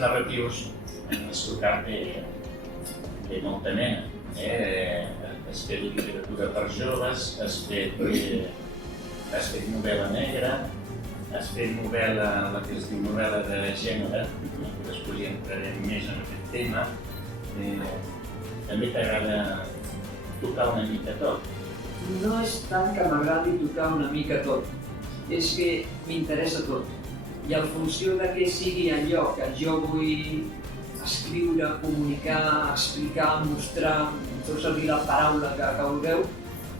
narratius en el seu camp de molta mena. Has fet literatura per joves, has fet novel·la negra, has fet novel·la, la que es diu novel·la de gènere, que després hi entrarem més en aquest tema. També t'agrada tocar una mica tot. No és tant que m'agradi tocar una mica tot, és que m'interessa tot. I en funció de què sigui allò que jo vull escriure, comunicar, explicar, mostrar, feu servir la paraula que vulgueu,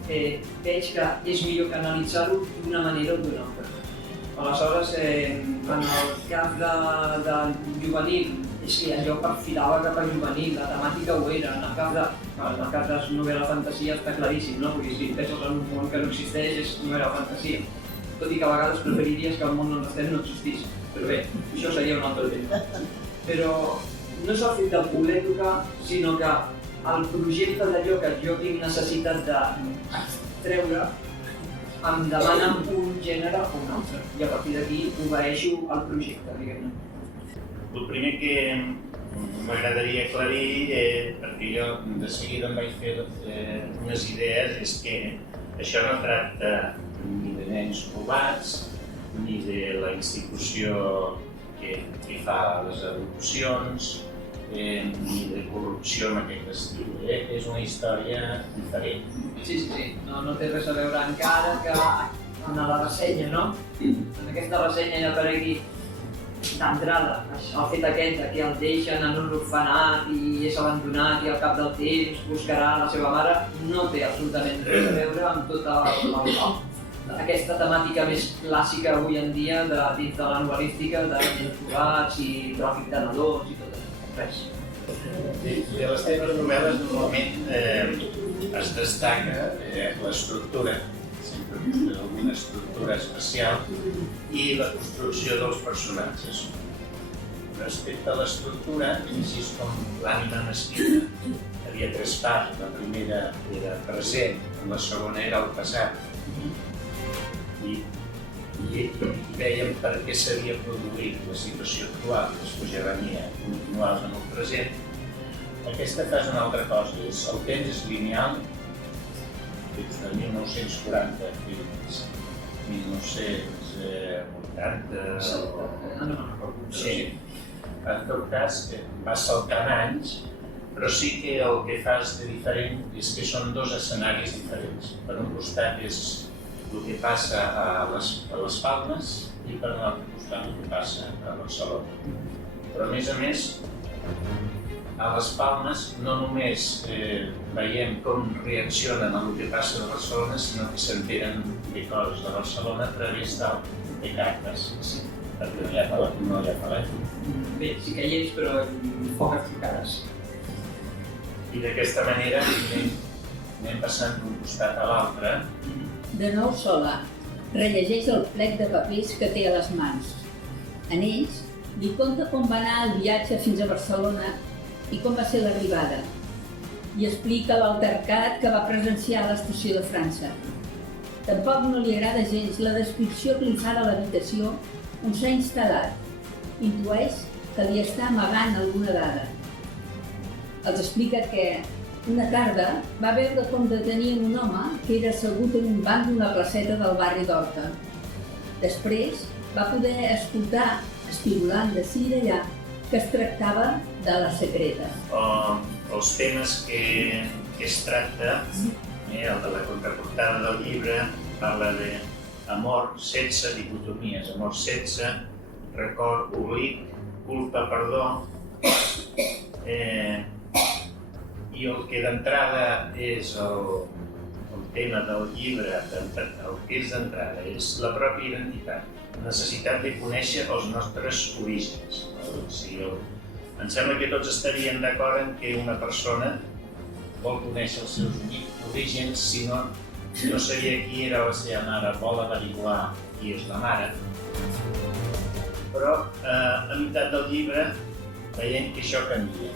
veig que és millor canalitzar-ho d'una manera o d'una altra. Aleshores, en el cas de juvenil, és que allò perfilava cap a juvenil, la temàtica ho era. En el cas de novel·la fantasia està claríssim, no? Perquè si penses en un món que no existeix, és novel·la fantasia. Tot i que a vegades preferiries que el món on estem no existís. Però bé, això seria un altre tema. Però no és el fet de voler tocar, sinó que el projecte d'allò que jo tinc necessitat de treure em demana un gènere o un altre. I a partir d'aquí obeeixo el projecte, diguem-ne. El primer que m'agradaria aclarir, perquè jo de seguida em vaig fer unes idees, és que això no tracta ni de nens robats, ni de la institució que fa les adopcions, ni de corrupció en aquest estil. És una història diferent. Sí. No té res a veure encara que en la ressenya, no? En aquesta ressenya ja aparegui d'entrada el fet aquest que el deixen en un orfenat i és abandonat i al cap del temps buscarà la seva mare, no té absolutament res a veure amb tota aquesta temàtica més clàssica avui en dia dins de la novel·lística de nens robats i tràfic de nadons i tot això. Res. De les teves novel·les normalment es destaca l'estructura, sempre tens alguna estructura especial, i la construcció dels personatges. Respecte a l'estructura, així com l'ànima mesquina, havia tres parts. La primera era present, la segona era el passat. I vèiem per què s'havia produït la situació actual, després ja venia continuar en el present. Aquesta fa una altra cosa, el temps és lineal, des de 1940 fins 1980 sí. En tot cas, va saltant anys, però sí que el que fas de diferent és que són dos escenaris diferents. Per un costat és el que passa a les Palmes i per un altre costat el que passa a Barcelona. Però a més, a les Palmes no només veiem com reaccionen a el que passa a Barcelona, sinó que s'enteren de coses de Barcelona a través de cartes, perquè no hi ha telèfon. Bé, sí que hi és, però poques trucades. I d'aquesta manera anem passant d'un costat a l'altre. De nou Solà rellegeix el plec de papers que té a les mans. En ells, li conta com va anar el viatge fins a Barcelona i com va ser l'arribada. I explica l'altercat que va presenciar a l'estació de França. Tampoc no li agrada gens la descripció que li fa de l'habitació on s'ha instal·lat. Intueix que li està amagant alguna dada. Els explica que una tarda va veure com detenien un home que era assegut en un banc d'una placeta del barri d'Horta. Després va poder escoltar, espigolant d'ací i d'allà, que es tractava de la secreta. Els temes que es tracta, el de la contraportada del llibre, parla d'amor, sexe, dicotomies, amor, sexe, record, oblit, culpa, perdó, i el que d'entrada és el tema del llibre, el que és d'entrada, és la pròpia identitat, la necessitat de conèixer els nostres orígens. Em sembla que tots estaríem d'acord en que una persona vol conèixer els seus orígens, si no sabia qui era la seva mare, vol averiguar qui és la mare. Però a meitat del llibre veiem que això canvia.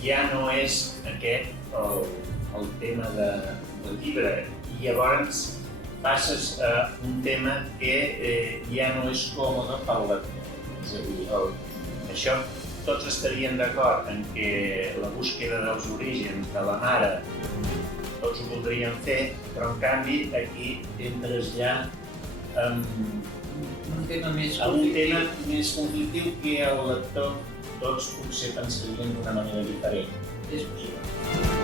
Ja no és aquest el tema del llibre, i llavors passes a un tema que ja no és còmode pel lector. És a dir, això tots estarien d'acord en que la búsqueda dels orígens de la mare tots ho voldríem fer, però en canvi aquí entres ja en Un tema més un tema més conflictiu que el lector tots potser pensaríem d'una manera diferent. És possible.